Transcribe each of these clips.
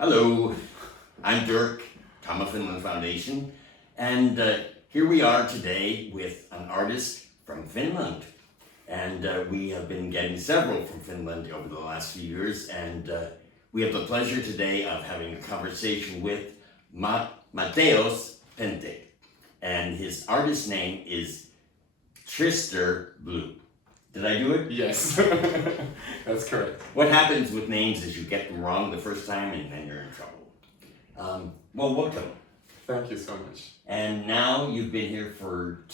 Hello, I'm Durk, Tom of Finland Foundation, and here we are today with an artist from Finland. And we have been getting several from Finland over the last few years, and we have the pleasure today of having a conversation with Mateos Pente, and his artist name is Tristor Blue. Did I do it? Yes, that's correct. What happens with names is you get them wrong the first time and then you're in trouble. Well, welcome. Thank you so much. And now you've been here for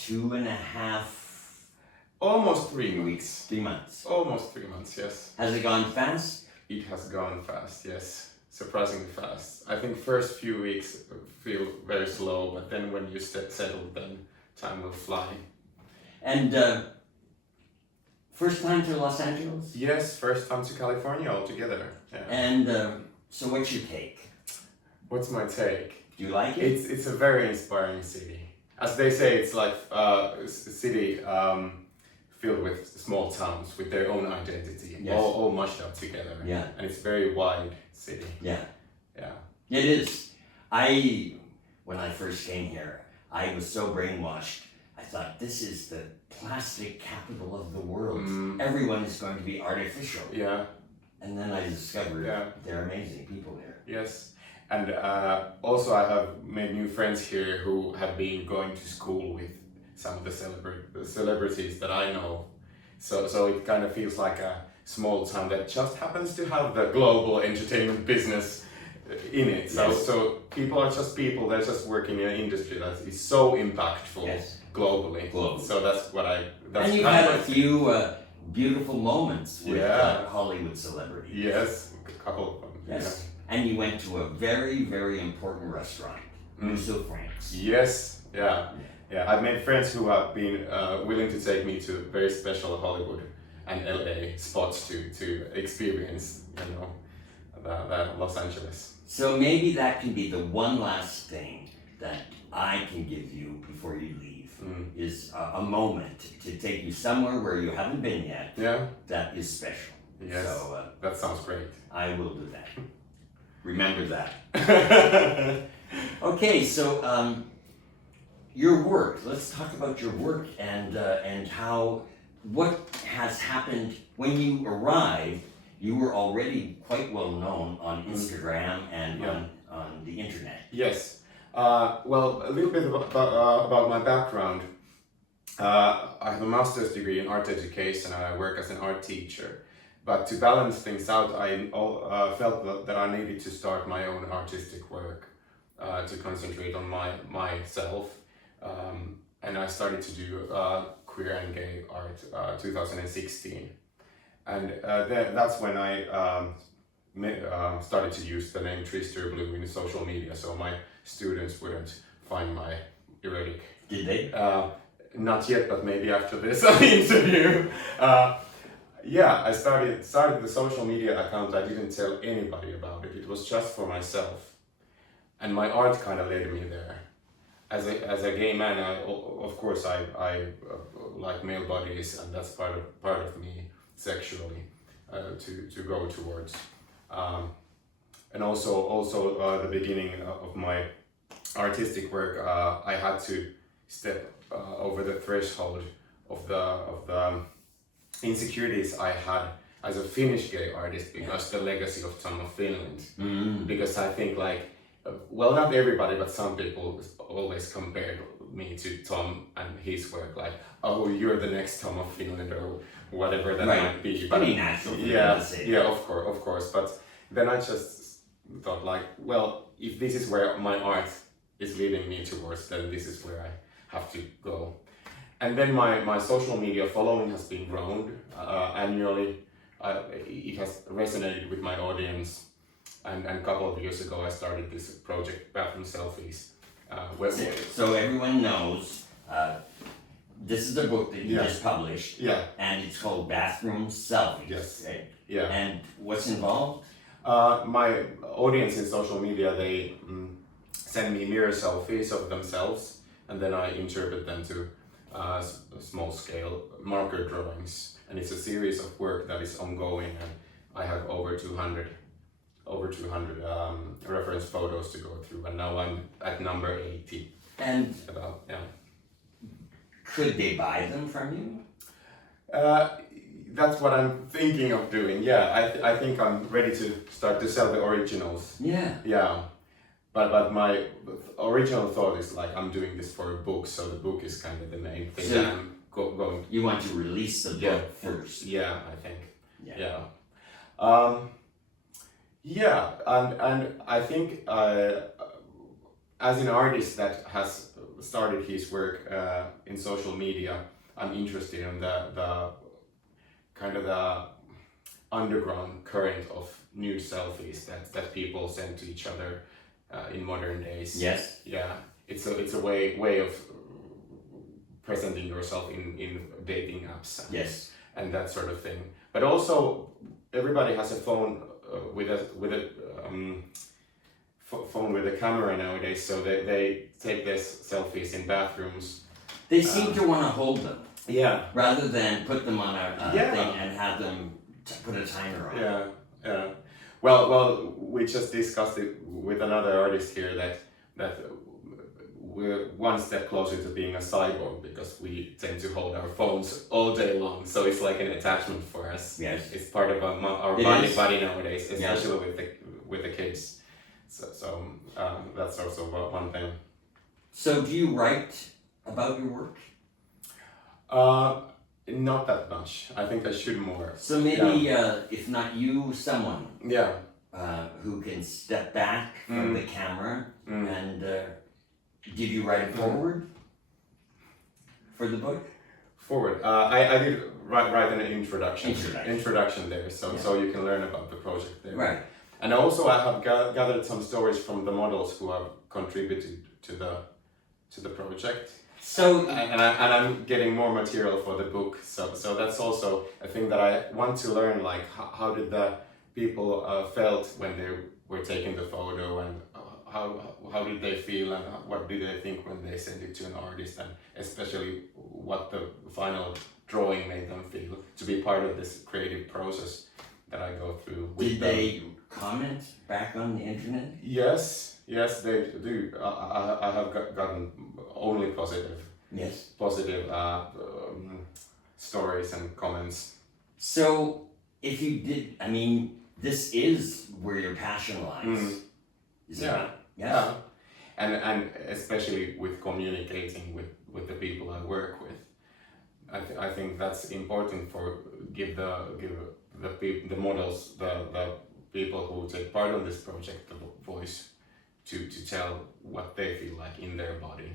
Almost 3 weeks. 3 months. Almost 3 months, yes. Has it gone fast? It has gone fast, yes. Surprisingly fast. I think first few weeks feel very slow, but then when you settle, then time will fly. And first time to Los Angeles? Yes, first time to California altogether. Yeah. And so what's your take? What's my take? Do you like it? It's a very inspiring city. As they say, it's like a city filled with small towns with their own identity, Yes. all mushed up together. Yeah. And it's very wide city. Yeah. Yeah. It is. When I first came here, I was so brainwashed. I thought, this is the plastic capital of the world. Everyone is going to be artificial. Yeah. And then I discovered Yeah. there are amazing people here. Yes. And also I have made new friends here who have been going to school with some of the celebrities that I know. So it kind of feels like a small town that just happens to have the global entertainment business in it. So people are just people, they're just working in an industry that is so impactful globally. So that's what and you've had a few beautiful moments with Hollywood celebrities. Yes, a couple of them. Yes. Yeah. And you went to a very, very important restaurant, Musso Frank's. Yes, yeah. I've made friends who have been willing to take me to very special Hollywood and LA spots to experience, the Los Angeles. So maybe that can be the one last thing that I can give you before you leave, is a moment to take you somewhere where you haven't been yet. Yeah. That is special. Yes. So that sounds great. I will do that. Remember that. Okay, so your work. Let's talk about your work and what has happened when you arrived. You were already quite well known on Instagram and on the internet. Yes. Well, a little bit about my background. I have a master's degree in art education and I work as an art teacher. But to balance things out, I felt that I needed to start my own artistic work to concentrate on myself. And I started to do queer and gay art 2016. And that's when I started to use the name Tristor Blue in social media, so my students wouldn't find my erotic. Did they? Not yet, but maybe after this interview. I started the social media account. I didn't tell anybody about it. It was just for myself, and my art kind of led me there. As a gay man, of course I like male bodies, and that's part of me sexually to go towards. And also the beginning of my artistic work, I had to step over the threshold of the insecurities I had as a Finnish gay artist because the legacy of Tom of Finland. Because I think not everybody, but some people always compared me to Tom and his work, like, oh, you're the next Tom of Finland or whatever that might be. But natural. Of course. But then I just thought if this is where my art is leading me towards, then this is where I have to go. And then my social media following has been grown annually. It has resonated with my audience. And a couple of years ago, I started this project, Bathroom Selfies. So everyone knows, this is the book that you just published. Yeah. And it's called Bathroom Selfies. Yes. Right? Yeah. And what's involved? My audience in social media, they send me mirror selfies of themselves, and then I interpret them to small scale marker drawings. And it's a series of work that is ongoing, and I have over 200 over 200 reference photos to go through, and now I'm at number 80. And About, yeah. could they buy them from you? That's what I'm thinking of doing. Yeah, I think I'm ready to start to sell the originals. Yeah. Yeah, but my original thought is like I'm doing this for a book, so the book is kind of the main thing So that I'm going. You want to release the book first. Yeah, I think. Yeah. Yeah. Yeah, and I think as an artist that has started his work in social media, I'm interested in the kind of the underground current of nude selfies that people send to each other in modern days. Yes. Yeah, it's a way of presenting yourself in dating apps. Yes. And that sort of thing. But also, everybody has a phone with a phone with a camera nowadays, so they take these selfies in bathrooms. They seem to want to hold them Yeah. rather than put them on a Yeah. thing and have them put a timer on. Yeah. Yeah. Well, we just discussed it with another artist here that we're one step closer to being a cyborg because we tend to hold our phones all day long. So it's like an attachment for us. Yes. It's part of our It body is. nowadays, especially with the kids. So that's also one thing. So do you write about your work? Not that much. I think I should more. So maybe if not you, someone Yeah. who can step back from the camera and did you write a foreword for the book? Forward. I did write an introduction. Introduction There, so Yeah. so you can learn about the project there. Right. And also I have gathered some stories from the models who have contributed to the project. So And I'm getting more material for the book. So that's also a thing that I want to learn. Like how did the people felt when they were taking the photo, and how did they feel, and what did they think when they sent it to an artist, and especially what the final drawing made them feel to be part of this creative process that I go through. With did they comment back on the internet? Yes, they do. I have gotten only positive Yes. stories and comments. So if you did, I mean, this is where your passion lies. Is it Yeah. not? Yes. Yeah, and especially with communicating with the people I work with, I think that's important for give the models, the people who take part in this project the voice to tell what they feel like in their body.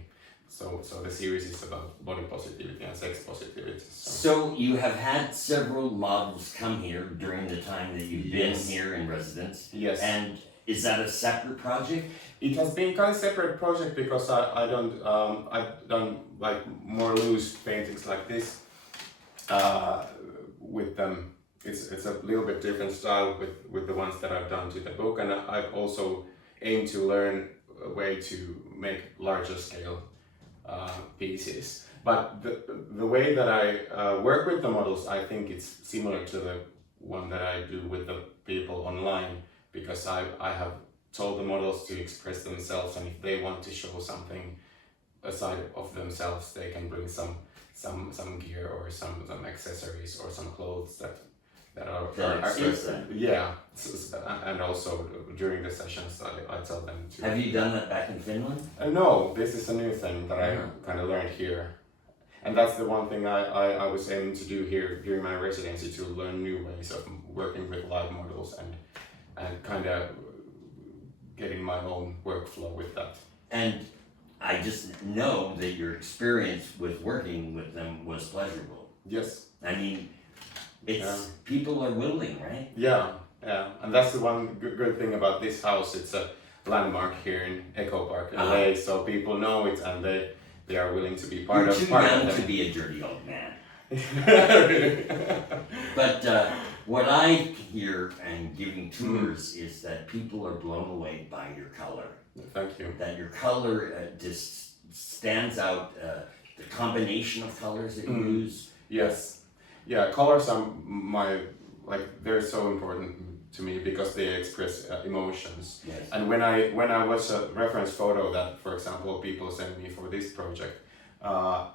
So the series is about body positivity and sex positivity. So you have had several models come here during the time that you've been Yes. here in residence. Yes. And is that a separate project? It has been kind of separate project because I've done like more loose paintings like this with them. It's a little bit different style with the ones that I've done to the book, and I've also aimed to learn a way to make larger scale pieces. But the way that I work with the models, I think it's similar to the one that I do with the people online, because I have told the models to express themselves, and if they want to show something aside of themselves, they can bring some gear or some accessories or some clothes that express that. Yeah, and also during the sessions I tell them to. Have you done that back in Finland? No, this is a new thing that I kind of learned here. And that's the one thing I was aiming to do here during my residency, to learn new ways of working with live models and kind of getting my own workflow with that. And I just know that your experience with working with them was pleasurable. Yes. I mean, people are willing, right? Yeah, and that's the one good thing about this house. It's a landmark here in Echo Park, LA, so people know it and they are willing to be part You're of. too young to be a dirty old man. But what I hear and giving tours is that people are blown away by your color. Thank you. That your color just stands out. The combination of colors that you use. Yes. Yeah, colors are they're so important to me because they express emotions. Yes. And when I watch a reference photo that, for example, people send me for this project, I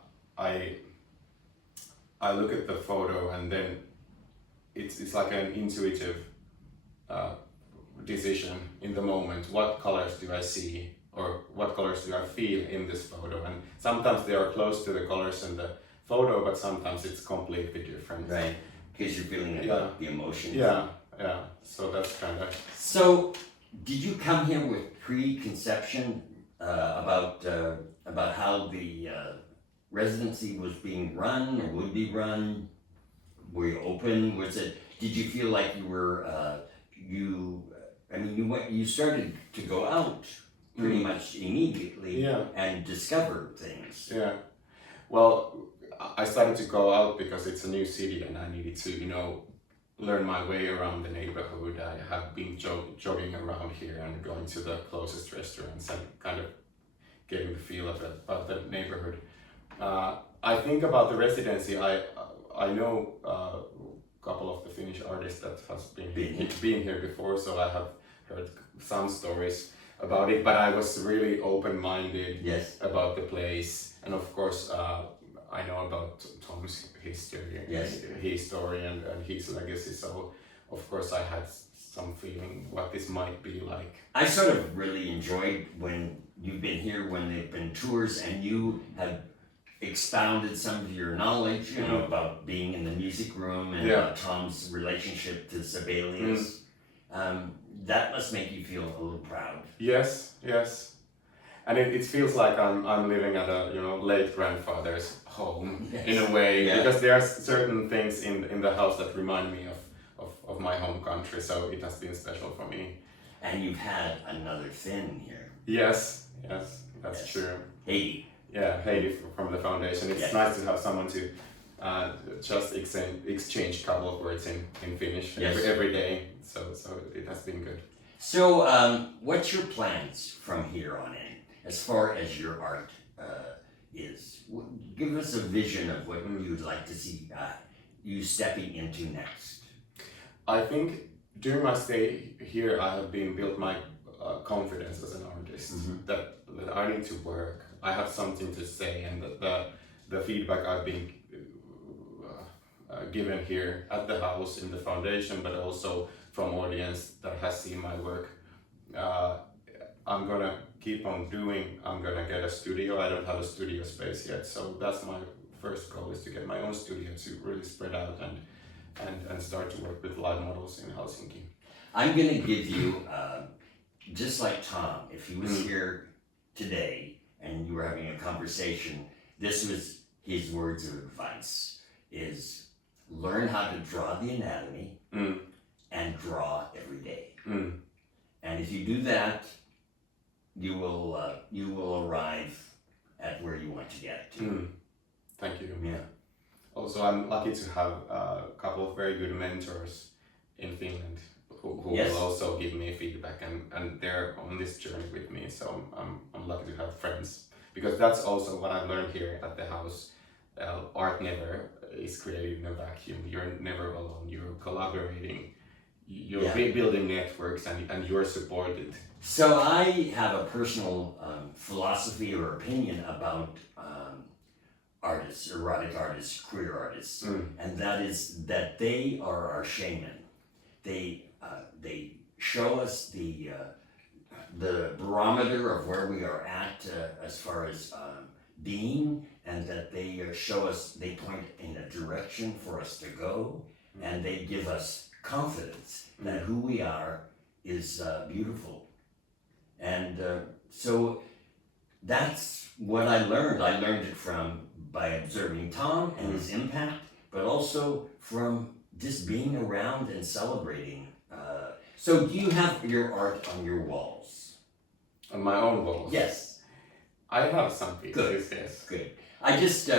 look at the photo and then it's like an intuitive decision in the moment. What colors do I see, or what colors do I feel in this photo? And sometimes they are close to the colors in the photo, but sometimes it's completely different. Right, because you're feeling about the emotions. Yeah. So that's kind of. So, did you come here with preconception about how the residency was being run or would be run? Were you open? Was it? Did you feel like you were? You started to go out pretty much immediately and discover things. Yeah. Well, I started to go out because it's a new city and I needed to, learn my way around the neighborhood. I have been jogging around here and going to the closest restaurants and kind of getting the feel of the neighborhood. I think about the residency. I know a couple of the Finnish artists that has been here before, so I have heard some stories about it. But I was really open-minded about the place, and of course, I know about Tom's history, his story, and his legacy. So, of course, I had some feeling what this might be like. I sort of really enjoyed when you've been here, when they've been tours, and you have expounded some of your knowledge, about being in the music room and about Tom's relationship to Sibelius. That must make you feel a little proud. Yes. And it feels like I'm living at a late grandfather's home in a way, because there are certain things in the house that remind me of my home country, so it has been special for me. And you've had another Finn here. Yes, that's true. Heidi. Yeah, Heidi from the foundation. It's nice to have someone to just exchange a couple of words in Finnish every day, so it has been good. So what's your plans from here on in, as far as your art is? Give us a vision of what you'd like to see you stepping into next. I think during my stay here, I have built my confidence as an artist, that I need to work. I have something to say, and the feedback I've been given here at the house, in the foundation, but also from audience that has seen my work, I'm gonna keep on doing. I'm gonna get a studio. I don't have a studio space yet, so that's my first goal, is to get my own studio to really spread out and start to work with live models in Helsinki. I'm gonna give you, just like Tom, if he was here today and you were having a conversation, this was his words of advice, is learn how to draw the anatomy and draw every day. And if you do that, you will arrive at where you want to get to. Thank you. Yeah. Also, I'm lucky to have a couple of very good mentors in Finland who will also give me feedback, and they're on this journey with me. So I'm lucky to have friends, because that's also what I've learned here at the house. Art never is created in a vacuum. You're never alone. You're collaborating. You're building networks, and you're supported. So I have a personal philosophy or opinion about artists, erotic artists, queer artists, and that is that they are our shaman. They show us the barometer of where we are at as far as being, and that they show us, they point in a direction for us to go, and they give us confidence that who we are is beautiful. And so that's what I learned. I learned it by observing Tom and his impact, but also from just being around and celebrating. So do you have your art on your walls? On my own walls? Yes. I have some pieces, Good. yes. Good. I just,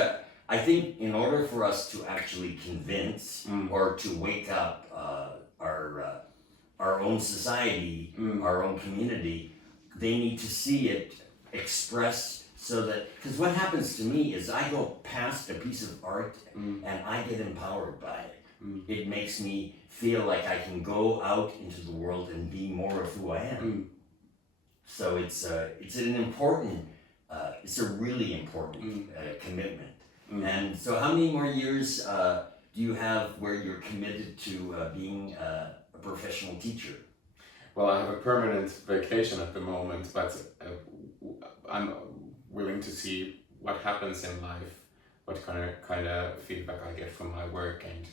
I think in order for us to actually convince or to wake up our own society, our own community, they need to see it expressed, so that, because what happens to me is I go past a piece of art and I get empowered by it. it makes me feel like I can go out into the world and be more of who I am. So it's an important, it's a really important commitment. And so how many more years do you have where you're committed to being a professional teacher? Well, I have a permanent vacation at the moment, but I'm willing to see what happens in life, what kind of feedback I get from my work, and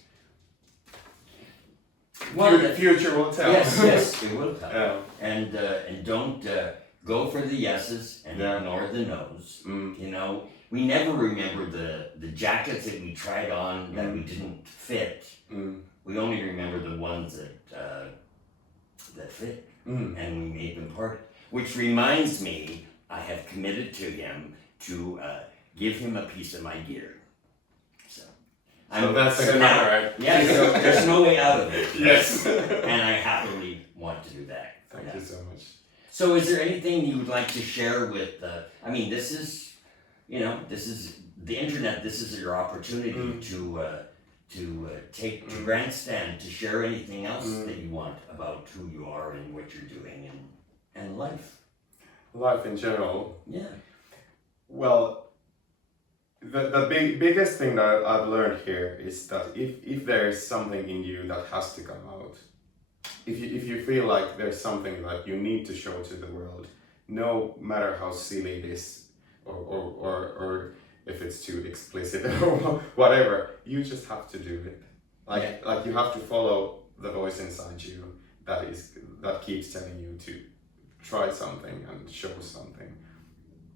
future will tell. Yes, it will tell. Yeah. And don't go for the yeses and ignore the nos. You know, we never remember the jackets that we tried on that we didn't fit. We only remember the ones that fit, and we made them part. Which reminds me, I have committed to him to give him a piece of my gear. So that's a good number, right? Yeah, so there's no way out of it. Yes. And I happily want to do that. Thank you so much. So is there anything you would like to share with, I mean, this is, you know, this is the internet, this is your opportunity to take to grandstand, to share anything else that you want about who you are and what you're doing and life. Life in general. Yeah. Well, the biggest thing that I've learned here is that if there is something in you that has to come out, if you feel like there's something that you need to show to the world, no matter how silly it is, or if it's too explicit or whatever, you just have to do it. Like you have to follow the voice inside you that keeps telling you to try something and show something.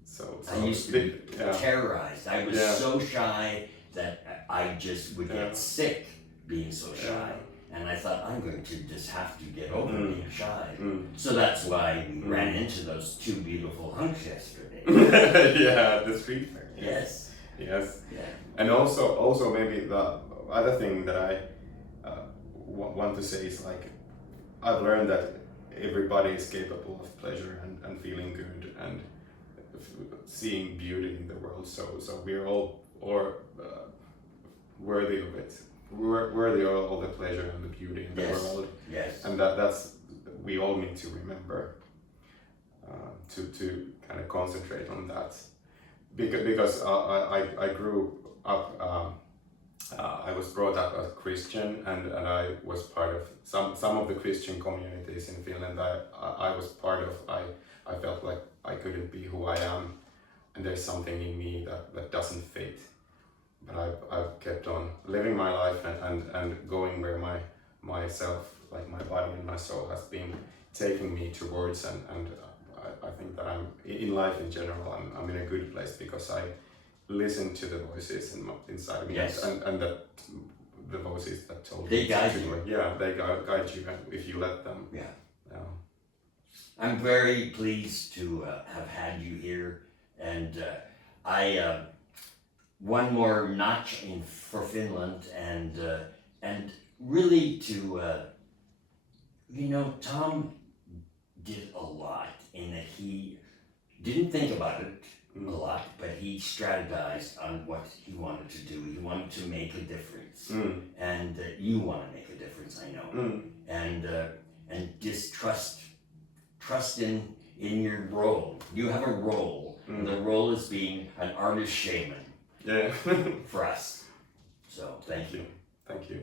So I used to be terrorized. I was so shy that I just would get sick being so shy. And I thought, I'm going to just have to get over being shy. So that's why we ran into those two beautiful hunks yesterday. Yeah, the street fair. Yes. Yes. Yeah. And also maybe the other thing that I want to say is, like, I've learned that everybody is capable of pleasure and feeling good and seeing beauty in the world. So we're all worthy of it. We're worthy of all the pleasure and the beauty in the world. Yes. And that's we all need to remember to kind of concentrate on that. Because I grew up, I was brought up as Christian, and I was part of some of the Christian communities in Finland. I was part of. I felt like I couldn't be who I am, and there's something in me that doesn't fit. But I've kept on living my life and going where myself, like my body and my soul, has been taking me towards, and I think that I'm in life in general. I'm in a good place because I listen to the voices inside me, and that the voices that told they me guide to you. Yeah, they guide you if you let them. Yeah. I'm very pleased to have had you here, and I one more notch for Finland, and really to Tom did a lot in that he didn't think about it a lot, but he strategized on what he wanted to do. He wanted to make a difference, and you want to make a difference, I know, and just trust in your role. You have a role, and the role is being an artist shaman. Yeah. For us. So thank you. Thank you.